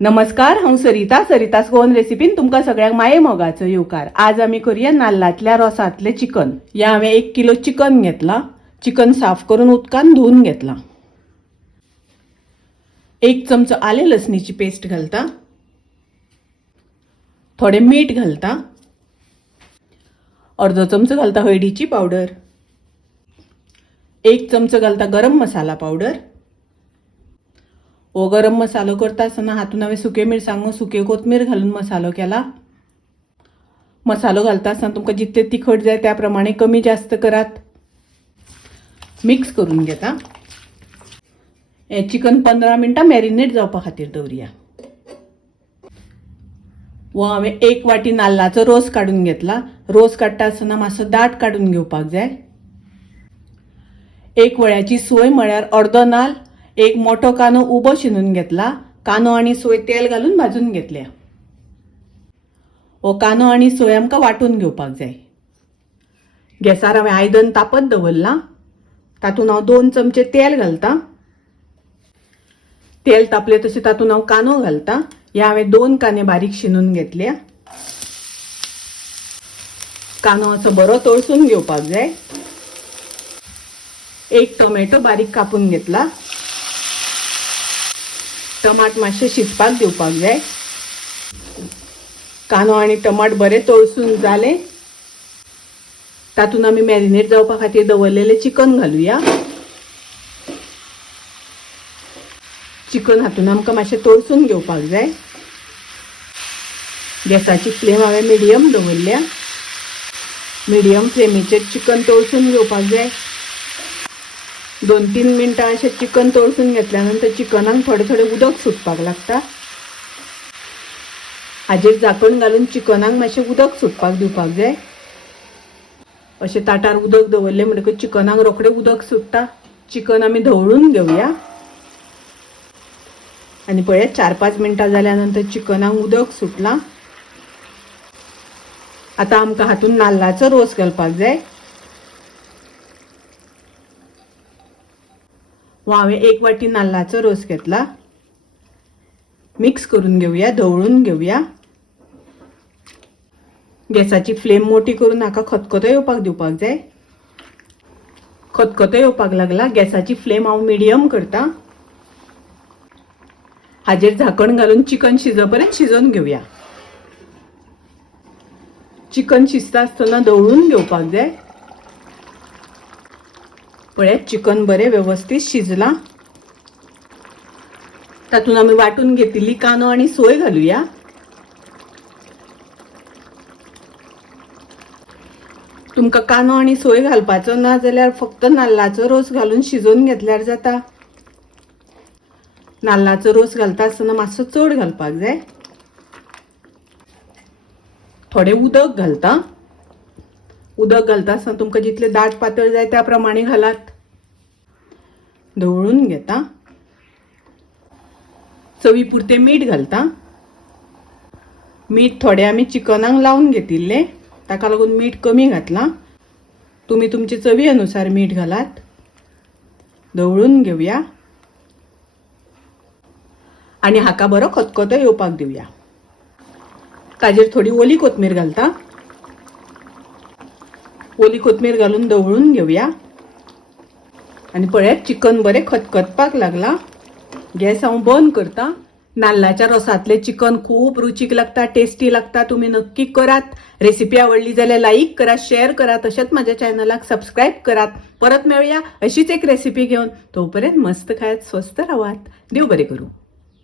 नमस्कार, हांव सरितास गोवन रेसिपीन तुमकां सगळ्यांक माये मोगाचो येवकार। आज आमी करूया नाल्लांतल्या रोसांतले चिकन। या हांवें 1 किलो चिकन घेतला। चिकन साफ करून उदकान धुवन घेतला। 1 चमचो आले लसणीची पेस्ट घालता। थोडे मीठ घालता। अर्धो चमचो घालता हळदीची पावडर। 1 चमचो घालता गरम मसाला पावडर। हो गरम मसालो करता आसतना हातून हांवें सुके मिरसांगो सुके कोथमीर घालून मसालो केला। मसालो घालता आसतना तुमकां जितले तिखट जाय त्या प्रमाणे कमी जास्त करात। मिक्स करून घेता। हे चिकन 15 मिनटां मॅरिनेट जावपा खातीर दवरया। वो हांवें 1 वाटी नाल्लाचो रोस काडून घेतला। रोस काडटा आसतना मातसो दाट काडून घेवपाक जाय। 1 वळ्याची सोय म्हळ्यार अर्दो नाल्ल, 1 मोठो कानो उबो शिनून घेतला। कानो आणि सोय तेल घालून भाजून घेतल्या। हो कानो आणि सोय आमकां वाटून घेवपाक जाय। गॅसार हांवें आयदन तापत दवरला। तातूंत हांव 2 चमचे तेल घालता। तेल तापले तशें तातूंत हांव कानो घालता। हे हांवें 2 काने बारीक शिनून घेतल्या। कानो असो बरो तळसून घेवपाक जाय। 1 टोमॅटो बारीक कापून घेतला। टमाट मातशे शिजपाक दिवपाक जाय। कानो आणि टमाट बरे तळसून जाले। तातूंत आमी मॅरिनेट जावपा खातीर दवरलेले चिकन घालुया। चिकन हातून आमकां मातशें तळसून घेवपाक जाय। गॅसाची फ्लेम हांवें मिडियम दवरल्या। मिडियम फ्लेमीचेर चिकन तळसून घेवपाक जाय। 2-3 मिनटां अशें चिकन तळसून घेतल्यानंतर चिकनाक थोडे उदक सुटपाक लागता। हाजेर झाकण घालून चिकनाक मातशें उदक सुटपाक दिवपाक जाय। अशें ताटार उदक दवरलें म्हणटकच चिकनाक रोखडें उदक सुट्टा। चिकन आमी धवळून घेवया। आनी पळयात 4-5 मिनटां जाल्यानंतर चिकनाक उदक सुटलां। आतां आमकां हातून नाल्लाचो रोस घालपाक जाय। वो हांवें 1 वाटी नाल्लाचो रोस घेतला। मिक्स करून घेवया, धवळून घेवया। गॅसाची फ्लेम मोठी करून हाका खतखतो येवपाक दिवपाक जाय। खतखतो येवपाक लागला। गॅसाची फ्लेम हांव मिडियम करता। हाजेर झाकण घालून चिकन शिजोपर्यंत शिजोवन घेवया। चिकन शिजता आसतना धवळून घेवपाक जाय। पळयात चिकन बरें व्यवस्थित शिजलां। तातूंत आमी वाटून घेतिल्ली कानो आणि सोय घालुया। तुमकां कानो आणि सोय घालपाचो ना जाल्यार फक्त नाल्लाचो रोस घालून शिजोवन घेतल्यार जाता। नाल्लाचो रोस घालता आसतना मातसो चड घालपाक जाय। थोडे उदक घालता। उदक घालता आसतना तुमकां जितले दाट पातळ जाय त्या प्रमाणे घालात। धवळून घेता। चवी पुरते मीठ घालता। मीठ थोडे आमी चिकनाक लावून घेतिल्ले, ताका लागून मीठ कमी घातला। तुम्ही तुमचे चवी अनुसार मीठ घालात। धवळून घेवया आणि हाका बरो खतखतो येवपाक दिवया। ताजेर थोडी ओली कोथमीर घालता। ओली कोथमीर घालून धवळून घेवया। आणि पळयात चिकन बरें खतखतपाक लागला। गॅस हांव बंद करता। नाल्लाच्या रोसांतले चिकन खूब रुचीक लागता, टेस्टी लागता। तुम्ही नक्की करात। रेसिपी आवडली जाल्यार लाईक करा, शेअर करा, तशेंच माझ्या चॅनलाक सबस्क्राईब करात। परत मेळूया अशीच एक रेसिपी घेऊन। तोपर्यंत मस्त खायत स्वस्त राहात। देव बरे करू।